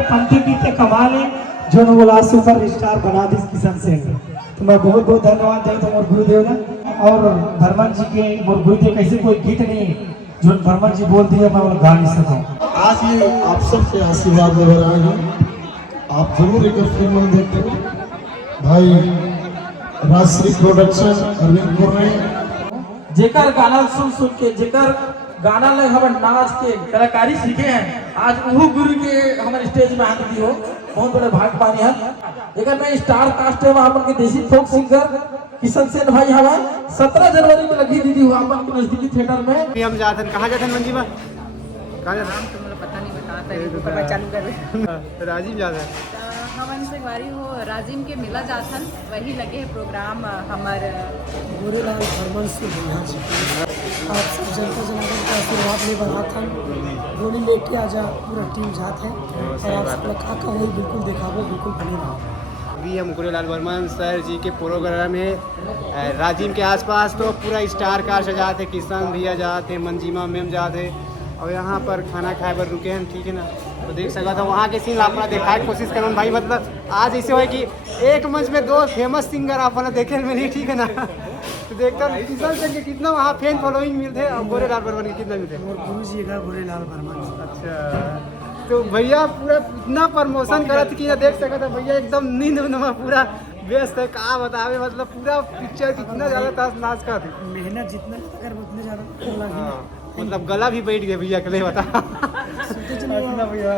पंथी गीत कमाल है जो बोला सुपर स्टार बना दी किशन सिंह। तो मैं बहुत बहुत धन्यवाद देता हूँ गुरुदेव ना और भरमन जी के। और गुरुदेव कैसे कोई गीत नहीं जो भरमन जी बोल दिया मैं गा नहीं सकता। आज ये आप सबसे आशीर्वाद लेकर आए हैं। आप जरूर एक फिल्म देखते हो भाई राजश्री प्रोडक्शन अरविंदपुर में जेकर गाना सुन सुन के जेकर गाना ले हम नाच के कलाकारी सीखे हैं। आज वो गुरु के हमारे स्टेज में आने दी हो बहुत बड़े भाग पानी है। लेकिन मैं स्टार कास्ट है वहाँ के देसी फोक सिंगर किशन सेन भाई हमारे 17 जनवरी में लगी दीदी हुआ अपन के नजदीकी थिएटर में। हम जाते हैं कहाँ जाते हैं मंजीमा कहाँ जाते हैं तो मतलब पता नहीं बताता है चालू कर राजीव जाते हैं हम संगवारी हो राजीव के मिला जाथन वही लगे प्रोग्राम हमारे गुरुलाल भरमन से आप सब जनता जनार्दन का आशीर्वाद ले बनाथन गोली लेके आजा पूरा टीम जात है और आप सब लोग का वही बिल्कुल दिखावो बिल्कुल बने रहो। अभी हम गुरुलाल वर्मन सर जी के प्रोग्राम में राजीव के आसपास तो पूरा स्टार कार सजाते किशन भैया जाते मंजीमा मैम जाते और यहाँ पर खाना खाए पर रुके हैं ठीक है ना। तो देख सका था वहाँ के सीन अपना दिखाए कोशिश करूँ भाई। मतलब आज ऐसे हो कि एक मंच में दो फेमस सिंगर अपना देखे मिले ठीक है ना। तो देखता किशन सिंह के कितना वहाँ फैन फॉलोइंग मिलते और गुरुलाल वर्मन के कितना मिलते और गुरु जी का गुरुलाल वर्मन। अच्छा तो भैया पूरा इतना प्रमोशन करत कि देख सका था भैया एकदम नींद नुमा पूरा व्यस्त है। कहाँ बतावे मतलब पूरा पिक्चर कितना ज़्यादा था नाच का थी मेहनत जितना कर उतने ज़्यादा मतलब गला भी बैठ गया भैया के लिए बता भैया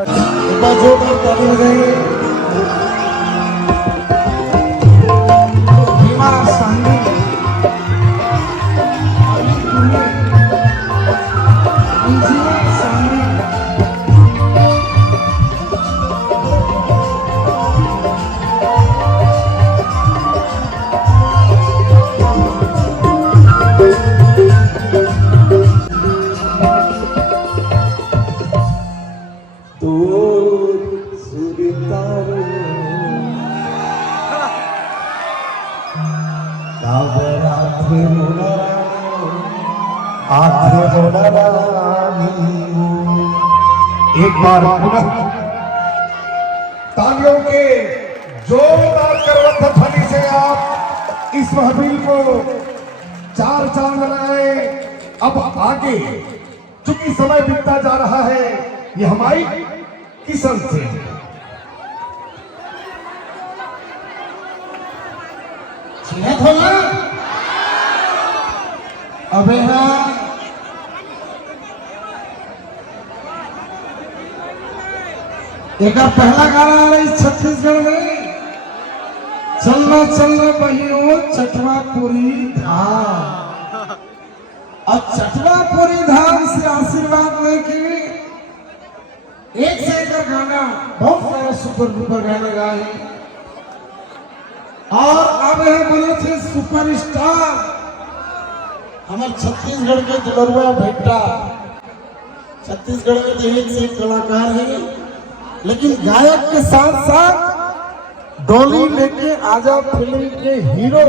एक बार पुनः तालियों के जोरदार करवट ध्वनि से आप इस महफिल को चार चांद लगाए। अब आगे चूंकि समय बीतता जा रहा है ये हमारी किशन सिंह अबे हाँ एक पहला गाना आ रहा है छत्तीसगढ़ में चलना चलना बहियों चटवापुरी धाम। और चटवापुरी धाम से आशीर्वाद लेके एक से एक गाना बहुत सारे सुपर डुपर गाने गाए और अब है बने थे सुपर स्टार हमारे छत्तीसगढ़ के दुलरुआ बेटा। छत्तीसगढ़ में तो एक से एक कलाकार है लेकिन गायक के साथ साथ डोली लेके आजा फिल्म के हीरो।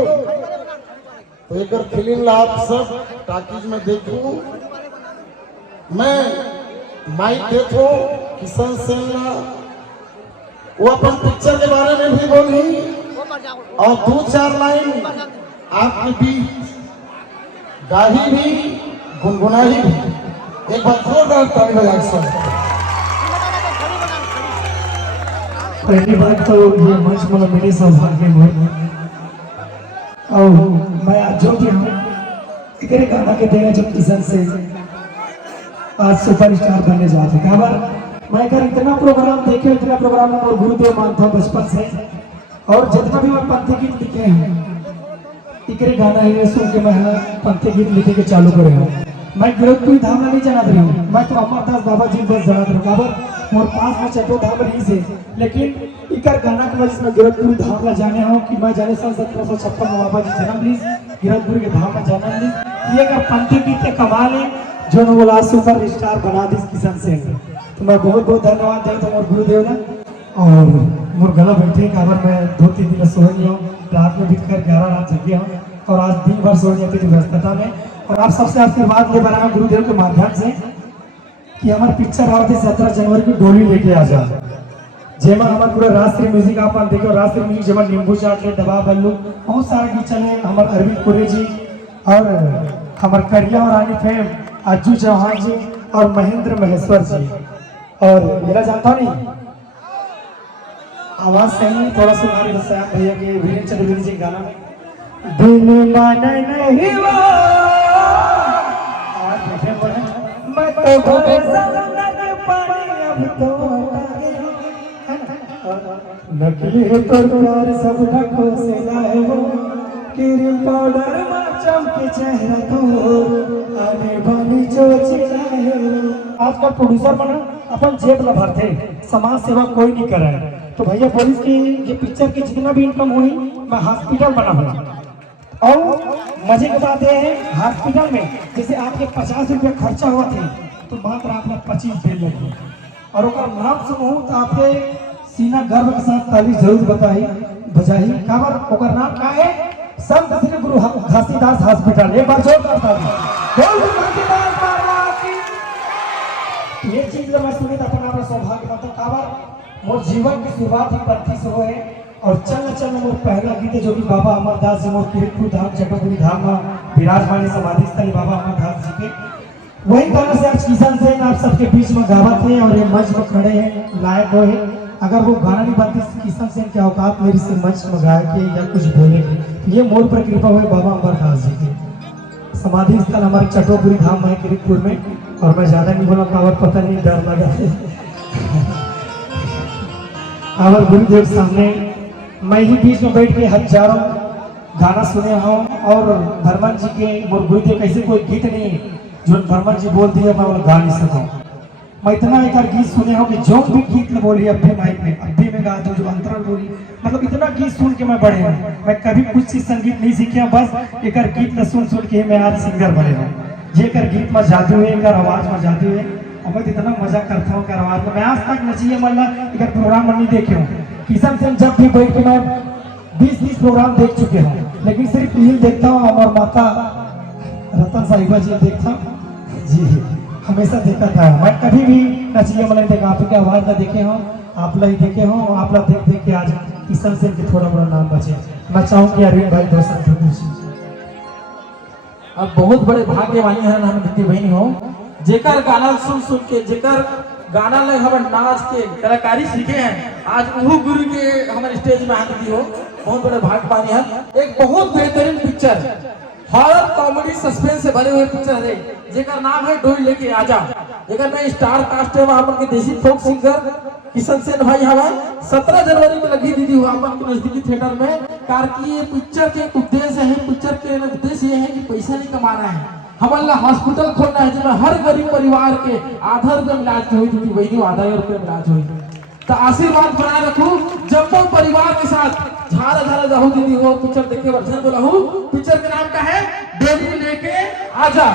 तो एक फिल्म आप सब टाकीज में देखो मैं माइक देखो किशन सिंह वो अपन पिक्चर के बारे में भी बोली और दो चार लाइन आपके बीच गाही भी गुनगुनाही भी। एक बार जोरदार ताली बजा के पहली बात तो ये मंच मतलब मेरे सौभाग्य में और मैं आज जो भी हूँ एक गाना के देना जब किशन से आज सुपर स्टार बनने जाते हैं। मैं कर इतना प्रोग्राम देखे इतना प्रोग्राम में और गुरुदेव मानता हूँ बचपन से और जितना भी मैं पंथी गीत लिखे हैं इकरे गाना ही सुन के मैं पंथी गीत लिखे के चालू करे हूँ। मैं गिरफ्तारी धाम नहीं जाना रही हूँ मैं तो अमरदास बाबा जी बस जाना रहा मोर पास में चटो धाम रही से, लेकिन इकर गाना के वजह से मैं गिरधपुर धाम ला जाने हूँ कि मैं जाने साल 1756 में बाबा जी जन्म ली गिरधपुर के धाम में जन्म ली। ये का पंथी गीत कमाल है जो न बोला सुपर स्टार बना दी किशन सिंह। तो मैं बहुत बहुत धन्यवाद देता हूँ गुरुदेव ने। और मोर गला बैठे काबर मैं 2-3 दिन सो नहीं हूँ, रात में भी कर 11 रात जगे हूँ और आज दिन भर सो जाते थे व्यस्तता में। और आप सबसे आशीर्वाद ले बना गुरुदेव के माध्यम से कि हमारे पिक्चर आते 17 जनवरी की डोली लेके आ जा जेमा हमारे पूरा राष्ट्रीय म्यूजिक आप देखो राष्ट्रीय म्यूजिक जेमा नींबू चाटले दबा बल्लू बहुत सारे गीत चले हमारे अरविंद कुरे जी और हमारे करिया और रानी फेम अज्जू चौहान जी और महेंद्र महेश्वर जी। और मेरा जानता नहीं आवाज सही थोड़ा सुनारी भैया के वीरेंद्र चतुर्वेदी जी गाना में दिल माने नहीं वो आवाज बैठे पड़े मैं तो पानी अब तो नकली है तो प्यार सब ढको से लाए वो क्रीम पाउडर में चमके चेहरा को आने वाली जो चिल्लाए आजकल प्रोड्यूसर बना अपन जेब न भरते समाज सेवा कोई नहीं करे। तो भैया पुलिस की ये पिक्चर की जितना भी इनकम हुई मैं हॉस्पिटल बना हूँ और मजे की बात यह है हॉस्पिटल में जैसे आपके 50 रुपया खर्चा हुआ थे तो मात्र आपने 25 बिल लगी और नाम सुनूँ तो आपके सीना गर्व के साथ ताली जरूर बताई बजाई काबर ओकर नाम का है संत श्री गुरु घासीदास हॉस्पिटल। एक बार जोर करता हूँ ये चीज जब मैं सुनी तो अपना सौभाग्य मतलब काबर मोर जीवन की शुरुआत ही पंथी से हुए और चल चल मोर पहला गीत है जो कि बाबा अमरदास जी मोर कीर्तपुर धाम चटोपुरी धाम में विराजमान समाधि स्थल बाबा अमरदास जी के वही गाना से आज किशन सिंह आप सबके बीच में गावत है और ये मंच में खड़े हैं लायक हुए अगर वो गाना नहीं बनती किशन सिंह के औकात मेरी से मंच में गाय के या कुछ बोले ये मोर पर कृपा हुए बाबा अमरदास जी के समाधि स्थल हमारे चटोपुरी धाम है कीर्तपुर में। और मैं ज्यादा नहीं बोला पावर पता नहीं डर लगा और गुरुदेव सामने मैं ही बीच में बैठ के हजारों गाना सुने हूँ और भरमन जी के मोर गुरुदेव कैसे कोई गीत नहीं जो भरमन जी बोल दिया मैं वो गा नहीं सका। मैं इतना एक गीत सुने हूँ कि जो भी गीत में बोली अब भी माइक में अब भी मैं गाता हूँ जो अंतरण बोली मतलब इतना गीत सुन के मैं बढ़े हूँ। मैं कभी कुछ चीज संगीत नहीं सीखा बस एक गीत न सुन सुन के मैं आज सिंगर बने हूँ। ये कर गीत में जाते हुए एक आवाज में जाते हुए और मैं इतना मजा करता हूँ आवाज में मैं आज तक नचिए मतलब एक प्रोग्राम में नहीं देखे हूँ। किशन सिंह जब भी बैठ के मैं 20-30 प्रोग्राम देख चुके हूँ लेकिन सिर्फ यही देखता हूँ और माता रतन साहिबा जी देखता हूँ जी हमेशा देखा था। मैं कभी भी नचिए मतलब देखा आपके आवाज में देखे हूँ आप लोग देखे हो आप लोग देख देख के आज किशन सिंह के थोड़ा बड़ा नाम बचे। मैं चाहूँ कि अरविंद भाई दोस्त अब बहुत बड़े भाग्यवानी है हम दीदी बहनी हो जेकर गाना सुन सुन के जेकर गाना लग हम नाच के कलाकारी सीखे हैं आज वो गुरु के हमारे स्टेज में आके हो बहुत बड़े भाग्यवानी है। एक बहुत बेहतरीन पिक्चर हॉरर कॉमेडी सस्पेंस से भरे हुए पिक्चर है जेकर नाम है डोली लेके आजा। जेकर मैं स्टार कास्ट में अपन के देसी फोक सिंगर किशन सिंह भाई हमारे 17 जनवरी को लगी दीदी हुआ अपन के नजदीकी थिएटर में कार की ये पिक्चर के उद्देश्य है पिक्चर के उद्देश्य ये है कि पैसा नहीं कमाना है हमारा हॉस्पिटल खोलना है जिसमें हर गरीब परिवार के आधा रुपये इलाज हुई थी वही आधा रुपये इलाज हुई तो आशीर्वाद बनाए रखू जब परिवार के साथ झारा झारा जाहू दीदी हो पिक्चर देखे वर्षन बोला हूँ। पिक्चर के नाम का है डोली लेके आजा।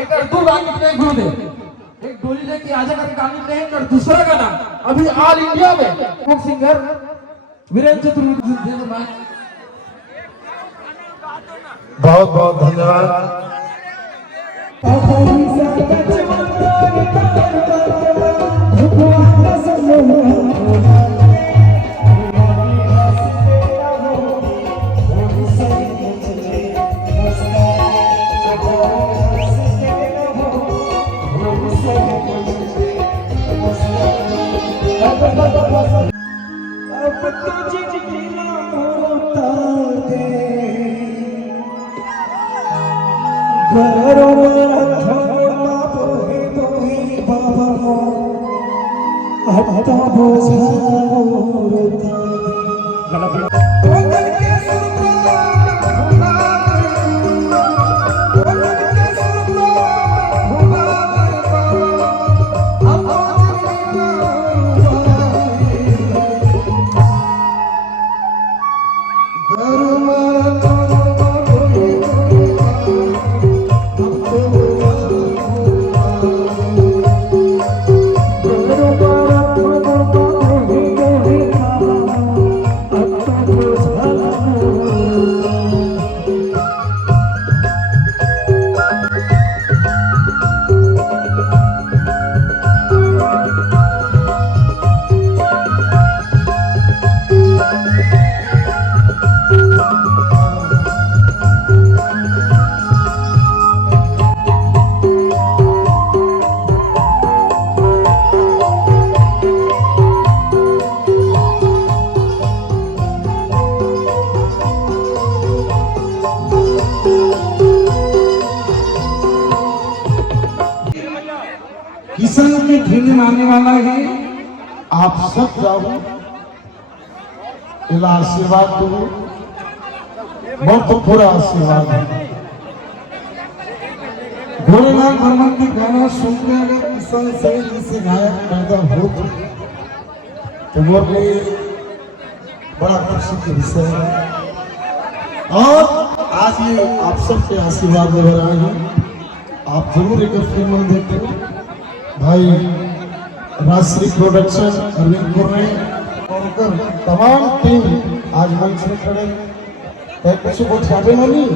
एक दो गाने निकले गुरुदेव एक डोली लेके आजा का गाना निकले और दूसरा गाना अभी ऑल इंडिया में फोक सिंगर वीरेंद्र चतुर्वेदी जी बहुत बहुत धन्यवाद। दिन आने वाला है, आप सब जाओ, इला आशीर्वाद दो, बहुत पूरा आशीर्वाद है। भोलेनाथ बर्मन के गाना सुनते अगर किसान से जैसे गायक पैदा हो तो वो भी बड़ा खुशी के विषय है। और आज ये आप सबके आशीर्वाद ले रहे हैं, आप जरूर एक फिल्म देखो। भाई राजश्री प्रोडक्शन अरविंद कुर्रे और तमाम टीम आज मंच में खड़े कुछ को छापे नहीं